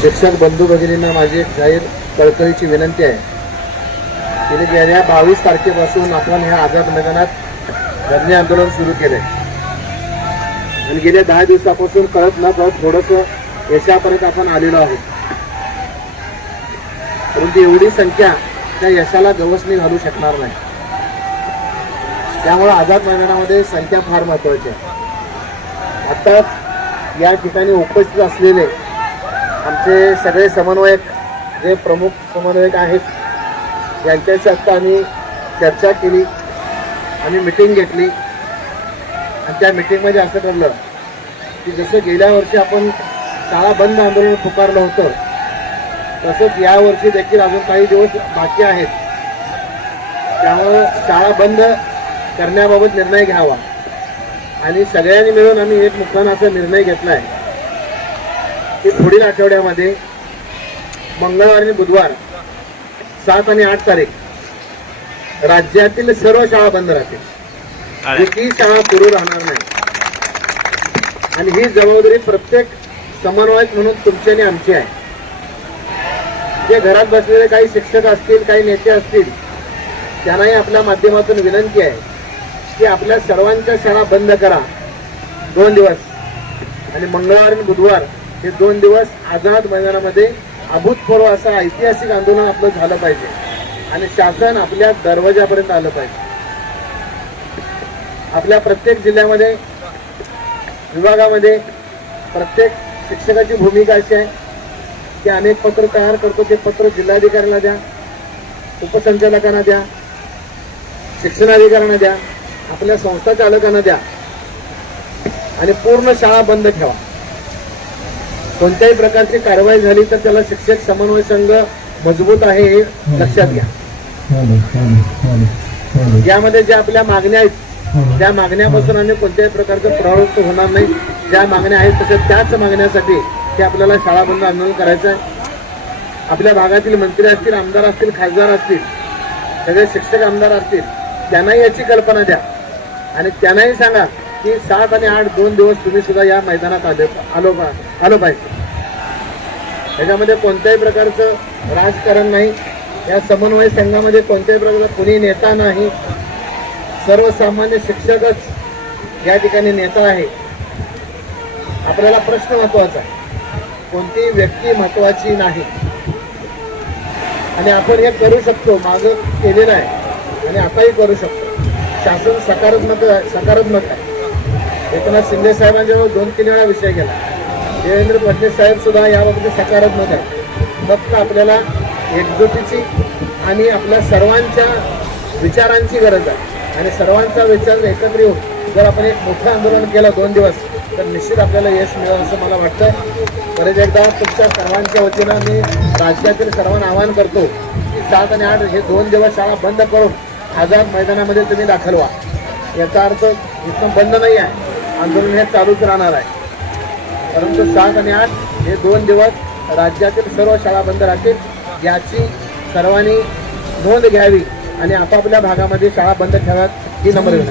शिक्षक बंधू भगिनींना माझी एक जाहीर कळकळीची विनंती आहे की गेल्या 22 तारखेपासून आपण ह्या आझाद मैदानात धरणे आंदोलन सुरू केले आणि गेल्या 10 दिवसापासून कळत न कळत थोडंसं यशापर्यंत आपण आलेलो आहोत. परंतु एवढी संख्या त्या यशाला गवसणी घालू शकणार नाही. त्यामुळे आझाद मैदानामध्ये संख्या फार महत्वाची आहे. आत्ताच या ठिकाणी उपस्थित असलेले आमचे सगळे समन्वयक जे प्रमुख समन्वयक आहेत यांच्याशी आता आम्ही चर्चा केली, आम्ही मिटिंग घेतली आणि त्या मिटिंगमध्ये असं ठरलं की जसं गेल्या वर्षी आपण शाळा बंद आंदोलन पुकारलं होतं तसंच यावर्षी देखील अजून काही दिवस बाकी आहेत. त्यामुळं शाळा बंद करण्याबाबत निर्णय घ्यावा आणि सगळ्यांनी मिळून आम्ही एक मुख्यानं असा निर्णय घेतला आहे की पुढील आठवड्यामध्ये मंगळवार आणि बुधवार 7 आणि 8 तारीख राज्यातील सर्व शाळा बंद राहतील. एकही शाळा सुरू राहणार नाही आणि ही जबाबदारी प्रत्येक समन्वयक म्हणून तुमची आणि आमची आहे. जे घरात बसलेले काही शिक्षक असतील, काही नेते असतील, त्यांनाही आपल्या माध्यमातून विनंती आहे की आपल्या सर्वांच्या शाळा बंद करा 2 दिवस आणि मंगळवार आणि बुधवार हे 2 दिवस आझाद मैदानामध्ये अभूतपूर्व असं ऐतिहासिक आंदोलन आपलं झालं पाहिजे आणि शासन आपल्या दरवाजापर्यंत आलं पाहिजे. आपल्या प्रत्येक जिल्ह्यामध्ये, विभागामध्ये प्रत्येक शिक्षकाची भूमिका अशी आहे की आम्ही एक पत्र तयार करतो, ते पत्र जिल्हाधिकाऱ्यांना द्या, उपसंचालकांना द्या, शिक्षणाधिकाऱ्यांना द्या, आपल्या संस्था चालकांना द्या आणि पूर्ण शाळा बंद ठेवा. कोणत्याही प्रकारची कारवाई झाली तर त्याला शिक्षक समन्वय संघ मजबूत आहे हे लक्षात घ्या. यामध्ये ज्या आपल्या मागण्या आहेत त्या मागण्यापासून आम्ही कोणत्याही प्रकारचं प्रवृत्त होणार नाही. ज्या मागण्या आहेत तशा त्याच मागण्यासाठी ते आपल्याला शाळा बंद आंदोलन करायचं आहे. आपल्या भागातील मंत्री असतील, आमदार असतील, खासदार असतील, सगळे शिक्षक आमदार असतील, त्यांनाही याची कल्पना द्या आणि त्यांनाही सांगा की 7 आणि 8 2 दिवस तुम्ही सुद्धा या मैदानात आलो पाहिजे. त्याच्यामध्ये कोणत्याही प्रकारचं राजकारण नाही. या समन्वय संघामध्ये कोणत्याही प्रकारचा कुणी नेता नाही. सर्वसामान्य शिक्षकच या ठिकाणी नेता आहे. आपल्याला प्रश्न महत्वाचा आहे, कोणतीही व्यक्ती महत्वाची नाही आणि आपण हे करू शकतो. मागं केलेलं आहे आणि आताही करू शकतो. शासन सकारात्मक आहे. एकनाथ शिंदे साहेबांच्यावर 2-3 वेळा विषय केला. देवेंद्र फडणवीस साहेब सुद्धा याबाबतीत सकारात्मक आहे. फक्त आपल्याला एकजुटीची आणि आपल्या सर्वांच्या विचारांची गरज आहे आणि सर्वांचा विचार एकत्र येऊन जर आपण एक मोठं आंदोलन केलं 2 दिवस तर निश्चित आपल्याला यश मिळेल असं मला वाटतं. परत एकदा तुमच्या सर्वांच्या वतीनं मी राज्यातील सर्वांना आवाहन करतो की 7 आणि 8 हे 2 दिवस शाळा बंद करून आझाद मैदानामध्ये तुम्ही दाखल व्हा. याचा अर्थ इथून बंद नाही आहे, आंदोलन हे चालूच राहणार आहे. परंतु 7 आणि 8 हे 2 दिवस राज्यातील सर्व शाळा बंद राहतील याची सर्वांनी नोंद घ्यावी आणि आपापल्या भागामध्ये शाळा बंद ठेवाव्यात ही नम्र विनंती.